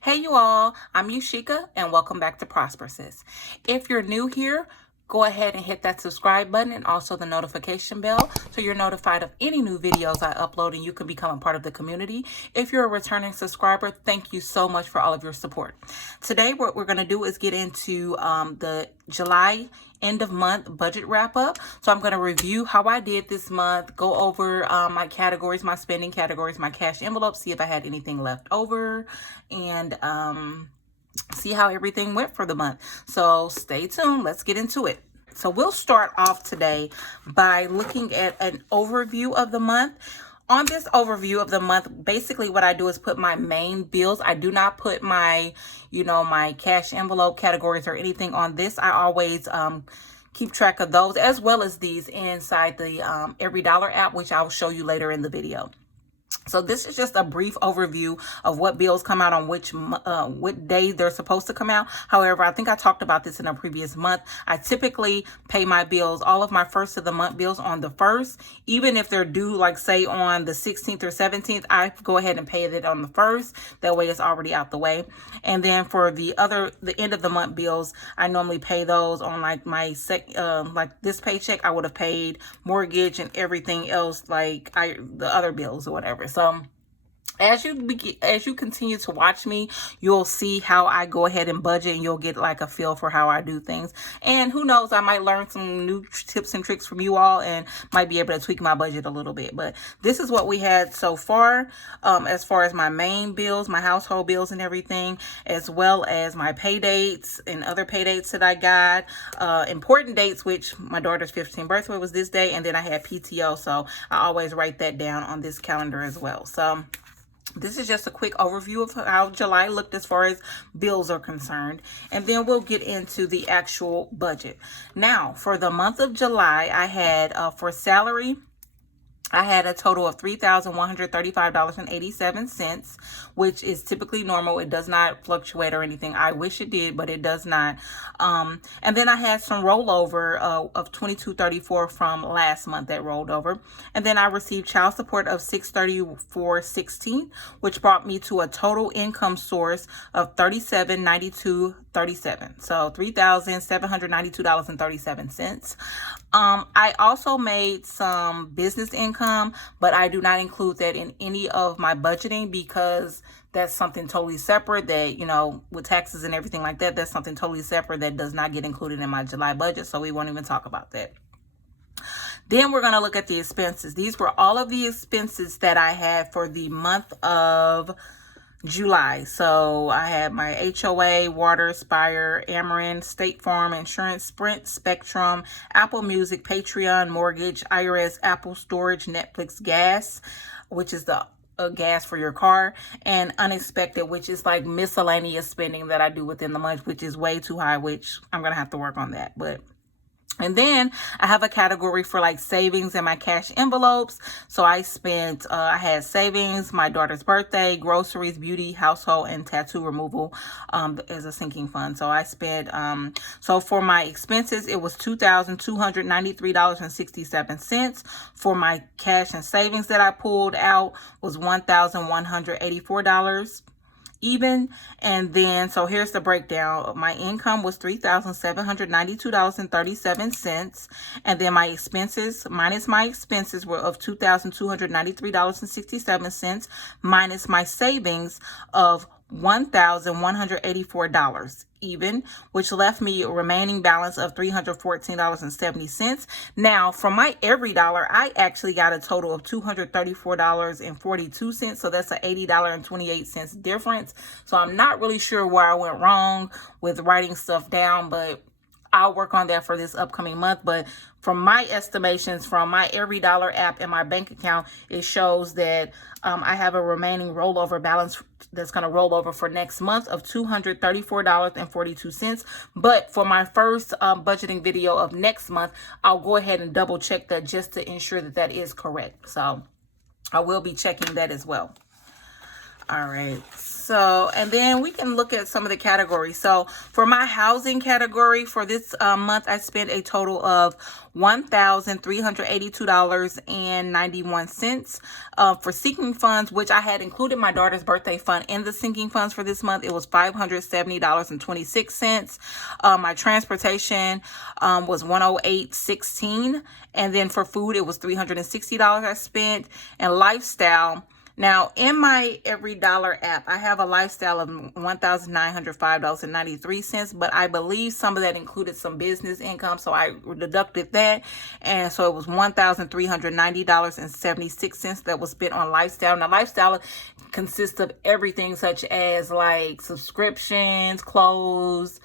Hey you all, I'm Yushika and welcome back to Prosperousness. If you're new here, go ahead and hit that subscribe button and also the notification bell so you're notified of any new videos I upload and you can become a part of the community. If you're a returning subscriber, thank you so much for all of your support. Today what we're going to do is get into the July end of month budget wrap up. So I'm going to review how I did this month, go over my categories, my spending categories, my cash envelope, see if I had anything left over, and see how everything went for the month. So stay tuned. Let's get into it. So we'll start off today by looking at an overview of the month. On this overview of the month, basically what I do is put my main bills. I do not put my, my cash envelope categories or anything on this. I always keep track of those as well as these inside the Every Dollar app, which I'll show you later in the video. So this is just a brief overview of what bills come out on what day they're supposed to come out. However, I think I talked about this in a previous month. I typically pay my bills, all of my first of the month bills on the 1st. Even if they're due, like say on the 16th or 17th, I go ahead and pay it on the 1st. That way it's already out the way. And then for the end of the month bills, I normally pay those on like my like this paycheck. I would have paid mortgage and everything else, like the other bills or whatever. So as you continue to watch me, you'll see how I go ahead and budget, and you'll get like a feel for how I do things. And who knows, I might learn some new tips and tricks from you all and might be able to tweak my budget a little bit. But this is what we had so far as my main bills, my household bills and everything, as well as my pay dates and other pay dates that I got. Important dates, which my daughter's 15th birthday was this day, and then I had PTO, so I always write that down on this calendar as well. So this is just a quick overview of how July looked as far as bills are concerned. And then we'll get into the actual budget. Now, for the month of July, I had for salary, I had a total of $3,135.87, which is typically normal. It does not fluctuate or anything. I wish it did, but it does not. And then I had some rollover of $22.34 from last month that rolled over. And then I received child support of $634.16, which brought me to a total income source of $37.92.37. So $3,792.37. I also made some business income, but I do not include that in any of my budgeting because that's something totally separate that, with taxes and everything like that, that's something totally separate that does not get included in my July budget. So we won't even talk about that. Then we're going to look at the expenses. These were all of the expenses that I had for the month of July. So I had my HOA, Water, Spire, Amarin, State Farm, Insurance, Sprint, Spectrum, Apple Music, Patreon, Mortgage, IRS, Apple Storage, Netflix, gas, which is the gas for your car, and unexpected, which is like miscellaneous spending that I do within the month, which is way too high, which I'm going to have to work on that. And then I have a category for like savings and my cash envelopes. So I had savings, my daughter's birthday, groceries, beauty, household, and tattoo removal as a sinking fund. So I spent, so for my expenses, it was $2,293.67. For my cash and savings that I pulled out was $1,184 even. And then, so here's the breakdown. My income was $3,792.37. And then my expenses, minus my expenses, were of $2,293.67, minus my savings of $1,184 even, which left me a remaining balance of $314.70. Now, from my every dollar, I actually got a total of $234.42. So that's an $80.28 difference. So I'm not really sure where I went wrong with writing stuff down, but I'll work on that for this upcoming month. But from my estimations from my Every Dollar app and my bank account, it shows that I have a remaining rollover balance that's going to roll over for next month of $234.42. But for my first budgeting video of next month, I'll go ahead and double check that just to ensure that that is correct. So I will be checking that as well. All right. So, and then we can look at some of the categories. So for my housing category for this month, I spent a total of $1,382.91. For sinking funds, which I had included my daughter's birthday fund in the sinking funds for this month, it was $570.26. My transportation was $108.16. And then for food, it was $360 I spent. And lifestyle, now, in my Every Dollar app, I have a lifestyle of $1,905.93, but I believe some of that included some business income, so I deducted that, and so it was $1,390.76 that was spent on lifestyle. Now, lifestyle consists of everything such as like subscriptions, clothes,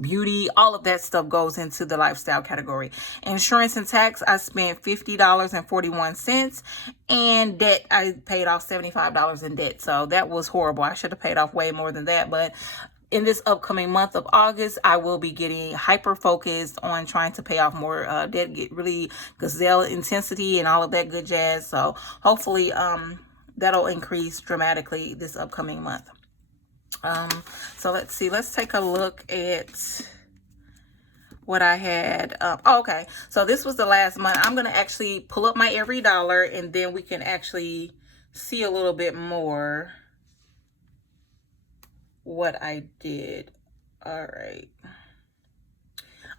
beauty, all of that stuff goes into the lifestyle category. Insurance and tax, I spent $50.41, and debt, I paid off $75 in debt. So that was horrible. I should have paid off way more than that, but in this upcoming month of August, I will be getting hyper focused on trying to pay off more debt, get really gazelle intensity and all of that good jazz. So hopefully that'll increase dramatically this upcoming month. So let's see, let's take a look at what I had. Okay, so this was the last month. I'm going to actually pull up my Every Dollar, and then we can actually see a little bit more what I did. All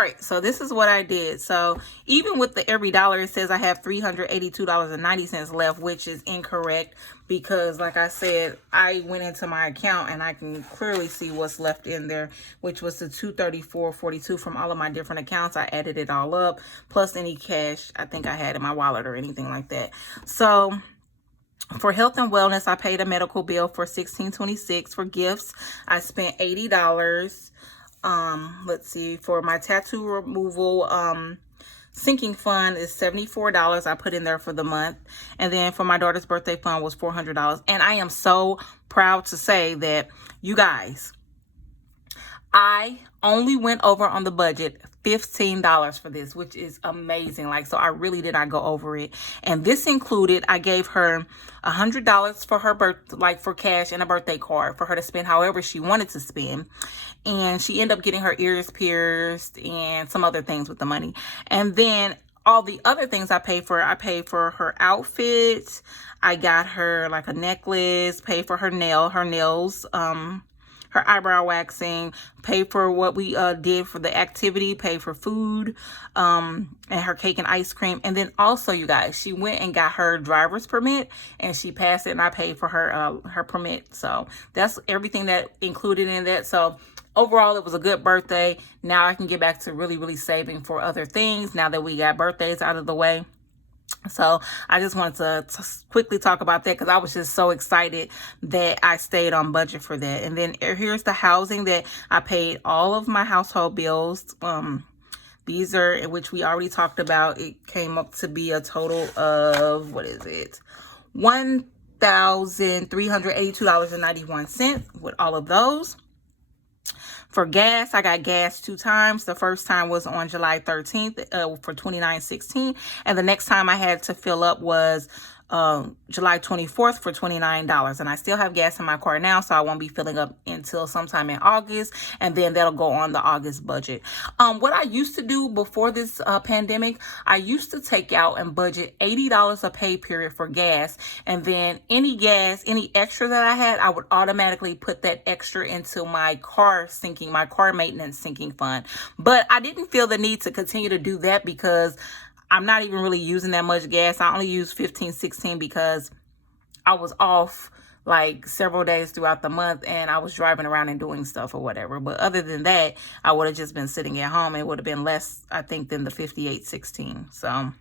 right, so this is what I did. So even with the Every Dollar, it says I have $382.90 left, which is incorrect because, like I said, I went into my account and I can clearly see what's left in there, which was the $234.42 from all of my different accounts. I added it all up, plus any cash I think I had in my wallet or anything like that. So for health and wellness, I paid a medical bill for $16.26. For gifts, I spent $80. Let's see, for my tattoo removal sinking fund is $74 I put in there for the month, and then for my daughter's birthday fund was $400. And I am so proud to say that, you guys, I only went over on the budget $15 for this, which is amazing. Like, so I really did not go over it. And this included, I gave her $100 for her birth, like for cash and a birthday card for her to spend however she wanted to spend. And she ended up getting her ears pierced and some other things with the money. And then all the other things I paid for her outfit. I got her like a necklace, paid for her nails, her eyebrow waxing, paid for what we did for the activity, paid for food, and her cake and ice cream. And then also, you guys, she went and got her driver's permit and she passed it, and I paid for her permit. So that's everything that included in that. So overall, it was a good birthday. Now I can get back to really, really saving for other things now that we got birthdays out of the way. So I just wanted to quickly talk about that because I was just so excited that I stayed on budget for that. And then here's the housing that I paid all of my household bills. These are, which we already talked about. It came up to be a total of, what is it? $1,382.91 with all of those. For gas, I got gas 2 times. The first time was on July 13th for $29.16. And the next time I had to fill up was July 24th for $29. And I still have gas in my car now, so I won't be filling up until sometime in August. And then that'll go on the August budget. What I used to do before this pandemic, I used to take out and budget $80 a pay period for gas. And then any gas, any extra that I had, I would automatically put that extra into my car maintenance sinking fund. But I didn't feel the need to continue to do that because I'm not even really using that much gas. I only use 15, 16 because I was off like several days throughout the month and I was driving around and doing stuff or whatever. But other than that, I would have just been sitting at home. It would have been less, I think, than the 58.16. So,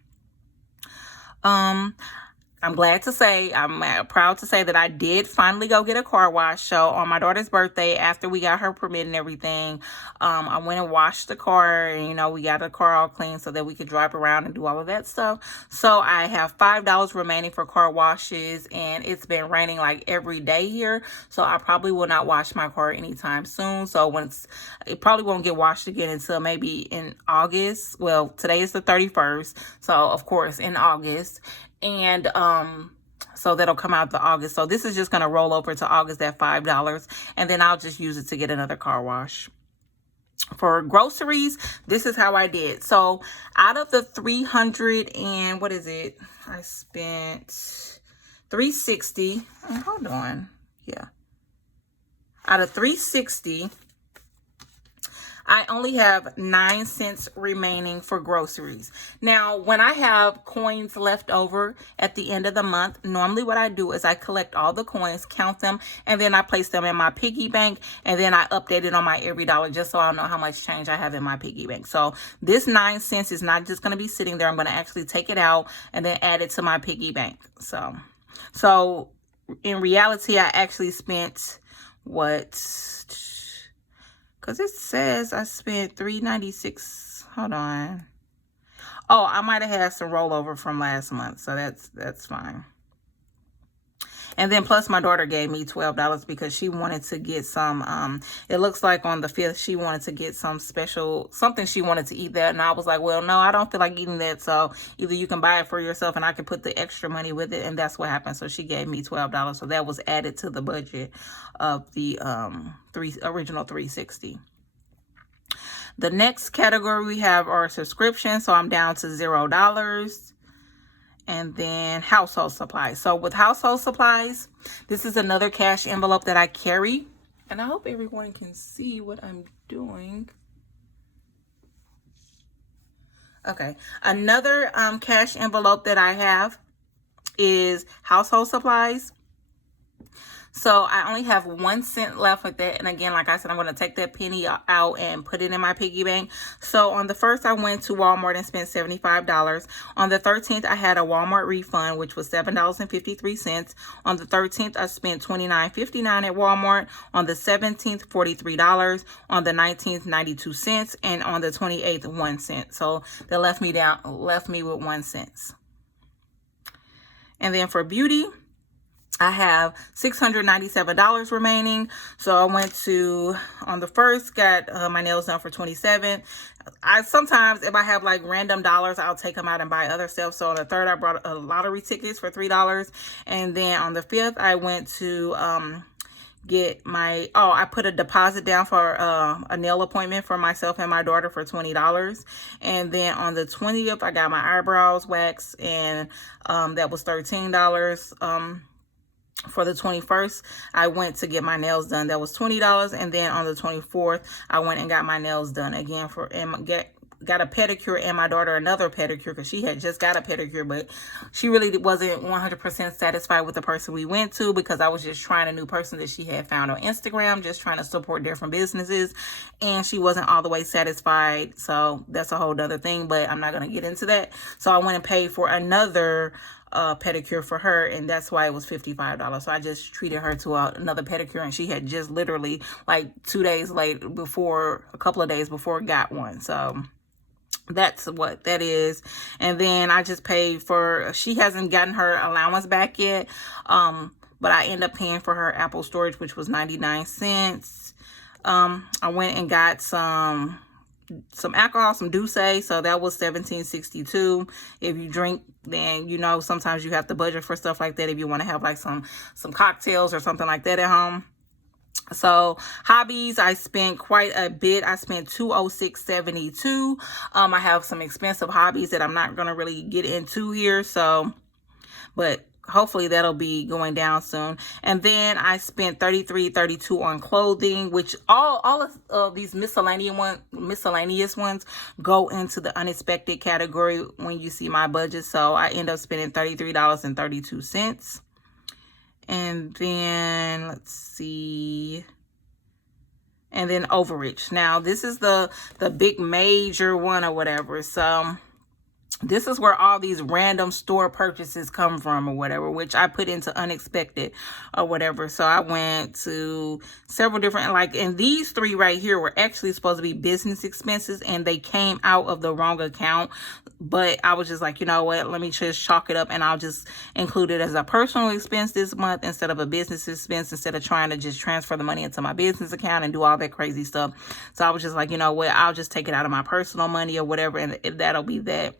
I'm glad to say, I'm proud to say that I did finally go get a car wash. So on my daughter's birthday, after we got her permit and everything, I went and washed the car, and, you know, we got the car all clean so that we could drive around and do all of that stuff. So I have $5 remaining for car washes, and it's been raining like every day here. So I probably will not wash my car anytime soon. So it probably won't get washed again until maybe in August. Well, today is the 31st. So of course in August. And So that'll come out to August. So this is just going to roll over to August at $5. And then I'll just use it to get another car wash. For groceries, this is how I did. So out of the 300 and what is it? I spent $360. Hold on. Yeah. Out of $360, I only have 9 cents remaining for groceries. Now, when I have coins left over at the end of the month, normally what I do is I collect all the coins, count them, and then I place them in my piggy bank, and then I update it on my every dollar just so I'll know how much change I have in my piggy bank. So this 9 cents is not just going to be sitting there. I'm going to actually take it out and then add it to my piggy bank. So in reality, I actually spent because it says I spent $396. Hold on. Oh, I might have had some rollover from last month, so that's fine. And then plus my daughter gave me $12 because she wanted to get some, it looks like on the 5th, she wanted to get some special, something she wanted to eat that. And I was like, well, no, I don't feel like eating that. So either you can buy it for yourself and I can put the extra money with it. And that's what happened. So she gave me $12. So that was added to the budget of the original $360. The next category we have are subscriptions. So I'm down to $0. And then household supplies. So with household supplies, this is another cash envelope that I carry. And I hope everyone can see what I'm doing. Okay. Another cash envelope that I have is household supplies. So I only have 1 cent left with that. And again, like I said, I'm going to take that penny out and put it in my piggy bank. So on the 1st, I went to Walmart and spent $75. On the 13th, I had a Walmart refund, which was $7.53. On the 13th, I spent $29.59 at Walmart. On the 17th, $43. On the 19th, 92 cents. And on the 28th, 1 cent. So that left me with 1 cent. And then for beauty, I have $697 remaining. So I went to, on the 1st, got my nails done for $27. I sometimes, if I have like random dollars, I'll take them out and buy other stuff. So on the 3rd, I brought a lottery tickets for $3. And then on the 5th, I went to get my, I put a deposit down for a nail appointment for myself and my daughter for $20. And then on the 20th, I got my eyebrows waxed, and that was $13. For the 21st, I went to get my nails done. That was $20. And then on the 24th, I went and got my nails done again got a pedicure, and my daughter another pedicure because she had just got a pedicure, but she really wasn't 100% satisfied with the person we went to because I was just trying a new person that she had found on Instagram, just trying to support different businesses, and she wasn't all the way satisfied. So that's a whole other thing, but I'm not going to get into that. So I went and paid for another pedicure for her, and that's why it was $55. So I just treated her to another pedicure, and she had just literally like 2 days late before, a couple of days before, got one. So that's what that is. And then I just paid for, she hasn't gotten her allowance back yet, but I end up paying for her Apple storage, which was 99 cents. I went and got some alcohol, some Douce, so that was $17.62. If you drink, then you know sometimes you have to budget for stuff like that if you want to have like some cocktails or something like that at home. So hobbies, I spent quite a bit. I spent $206.72. I have some expensive hobbies that I'm not going to really get into here, so but hopefully that'll be going down soon. And then I spent $33.32 on clothing, which all of these miscellaneous ones go into the unexpected category when you see my budget. So I end up spending $33.32. And then let's see. And then overage. Now this is the big major one or whatever. So this is where all these random store purchases come from or whatever, which I put into unexpected or whatever. So I went to several different, like, and these 3 right here were actually supposed to be business expenses, and they came out of the wrong account. But I was just like, you know what, let me just chalk it up and I'll just include it as a personal expense this month instead of a business expense, instead of trying to just transfer the money into my business account and do all that crazy stuff. So I was just like, you know what, I'll just take it out of my personal money or whatever, and that'll be that.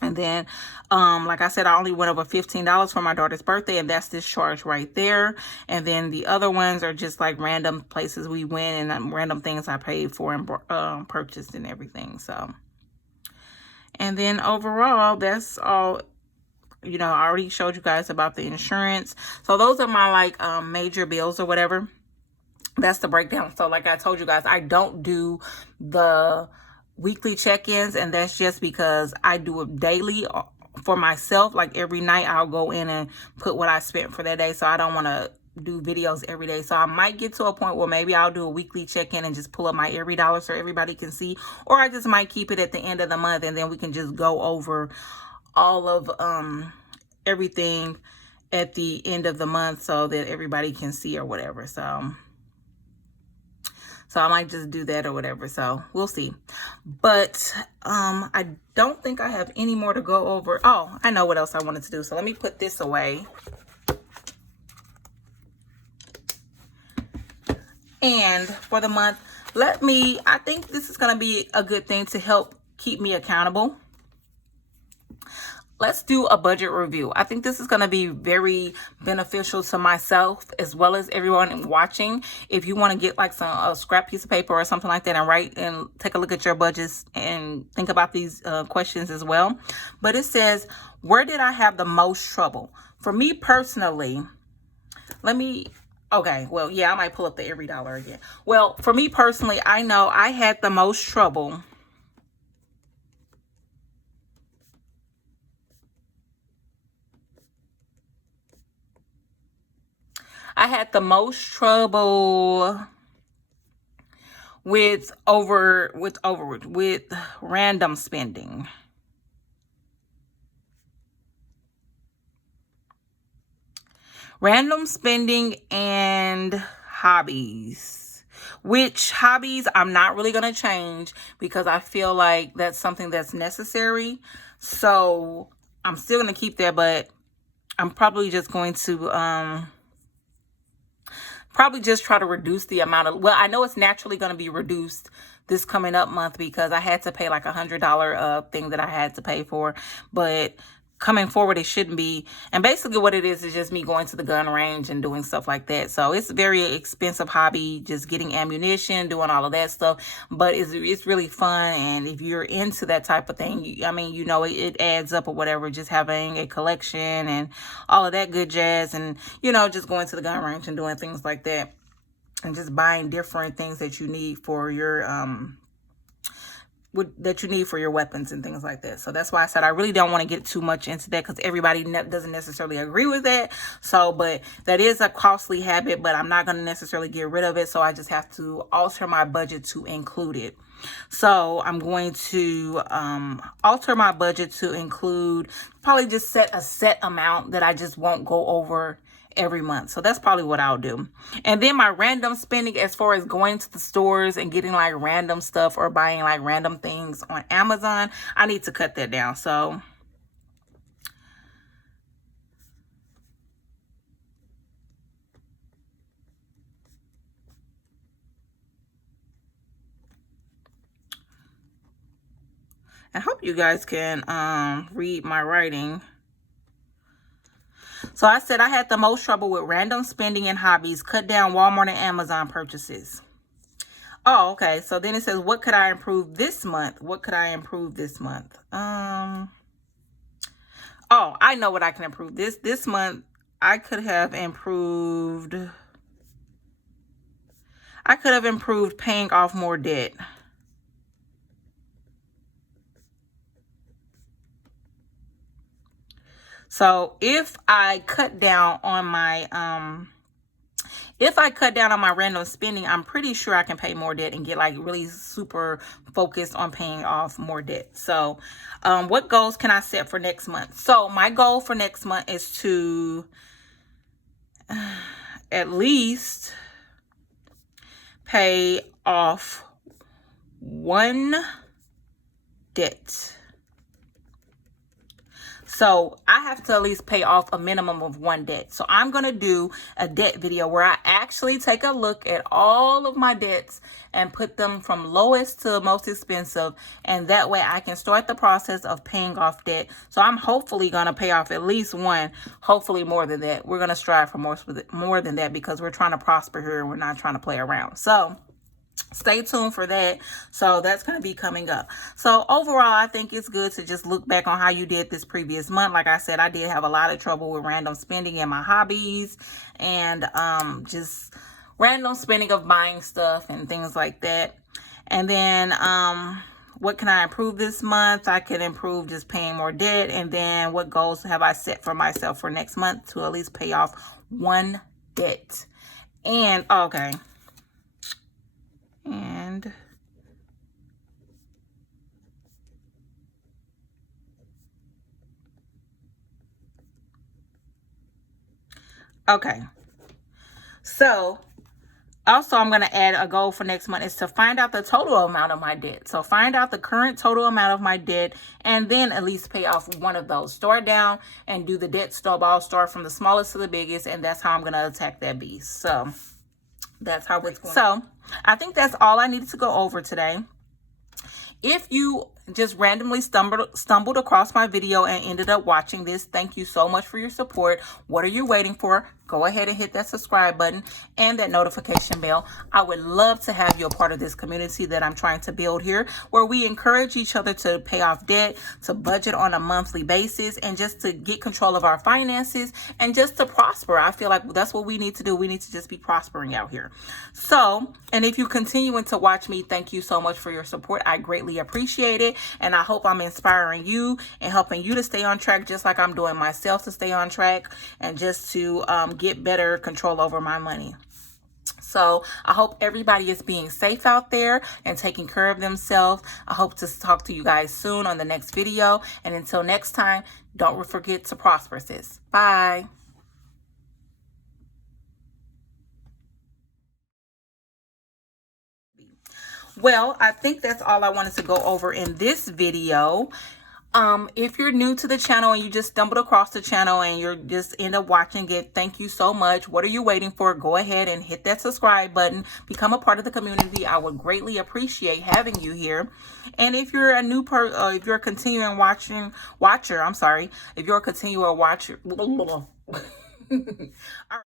And then, like I said, I only went over $15 for my daughter's birthday, and that's this charge right there. And then the other ones are just like random places we went and random things I paid for and purchased and everything. So, and then overall, that's all. You know, I already showed you guys about the insurance. So those are my like major bills or whatever. That's the breakdown. So like I told you guys, I don't do the weekly check-ins, and that's just because I do it daily for myself. Like every night I'll go in and put what I spent for that day. So I don't want to do videos every day. So I might get to a point where maybe I'll do a weekly check-in and just pull up my every dollar so everybody can see, or I just might keep it at the end of the month, and then we can just go over all of everything at the end of the month so that everybody can see or whatever. So I might just do that or whatever. So we'll see. But I don't think I have any more to go over. Oh, I know what else I wanted to do. So let me put this away. And for the month, I think this is going to be a good thing to help keep me accountable. Let's do a budget review. I think this is going to be very beneficial to myself as well as everyone watching. If you want to get like a scrap piece of paper or something like that and write and take a look at your budgets and think about these questions as well. But it says, where did I have the most trouble? For me personally, okay, well, yeah, I might pull up the every dollar again. Well, for me personally, I know I had the most trouble with random spending. Random spending and hobbies. Which hobbies I'm not really going to change because I feel like that's something that's necessary. So I'm still going to keep that, but I'm probably just going to probably just try to reduce the amount of, well, I know it's naturally going to be reduced this coming up month because I had to pay like $100 thing that I had to pay for, but coming forward it shouldn't be. And basically what it is just me going to the gun range and doing stuff like that. So it's a very expensive hobby, just getting ammunition, doing all of that stuff, but it's really fun. And if you're into that type of thing, I mean, you know, it adds up or whatever, just having a collection and all of that good jazz, and you know, just going to the gun range and doing things like that and just buying different things that you need for your weapons and things like that. So that's why I said I really don't want to get too much into that because everybody doesn't necessarily agree with that. So, but that is a costly habit, but I'm not going to necessarily get rid of it. So I just have to alter my budget to include it. So I'm going to alter my budget to include, probably just set a set amount that I just won't go over every month. So that's probably what I'll do. And then my random spending, as far as going to the stores and getting like random stuff or buying like random things on Amazon, I need to cut that down. So I hope you guys can read my writing. So I said I had the most trouble with random spending and hobbies, cut down Walmart and Amazon purchases. Oh, okay. So then it says, what could I improve this month? What could I improve this month? Oh, I know what I can improve. This month, I could have improved paying off more debt. So if I cut down on my random spending, I'm pretty sure I can pay more debt and get like really super focused on paying off more debt. So what goals can I set for next month? So my goal for next month is to at least pay off one debt. So I have to at least pay off a minimum of one debt. So I'm going to do a debt video where I actually take a look at all of my debts and put them from lowest to most expensive. And that way I can start the process of paying off debt. So I'm hopefully going to pay off at least one, hopefully more than that. We're going to strive for more than that because we're trying to prosper here and we're not trying to play around. So stay tuned for that. So that's going to be coming up. So overall, I think it's good to just look back on how you did this previous month. Like I said, I did have a lot of trouble with random spending in my hobbies and just random spending of buying stuff and things like that. And then what can I improve this month? I can improve just paying more debt. And then what goals have I set for myself for next month to at least pay off one debt? And okay. And okay, so also I'm going to add a goal for next month is to find out the total amount of my debt. So find out the current total amount of my debt and then at least pay off one of those. Start down and do the debt snowball. Start from the smallest to the biggest, and that's how I'm going to attack that beast. So that's how it's going. So I think that's all I needed to go over today. If you just randomly stumbled across my video and ended up watching this, thank you so much for your support. What are you waiting for? Go ahead and hit that subscribe button and that notification bell. I would love to have you a part of this community that I'm trying to build here, where we encourage each other to pay off debt, to budget on a monthly basis, and just to get control of our finances and just to prosper. I feel like that's what we need to do. We need to just be prospering out here. So, and if you're continuing to watch me, thank you so much for your support. I greatly appreciate it. And I hope I'm inspiring you and helping you to stay on track, just like I'm doing myself to stay on track and just to get better control over my money. So I hope everybody is being safe out there and taking care of themselves. I hope to talk to you guys soon on the next video. And until next time, don't forget to prosper, sis. Bye. Well, I think that's all I wanted to go over in this video. If you're new to the channel and you just stumbled across the channel and you're just end up watching it, thank you so much. What are you waiting for? Go ahead and hit that subscribe button. Become a part of the community. I would greatly appreciate having you here. And if you're a new if you're a continuing watcher, I'm sorry. If you're a continual watcher, all right.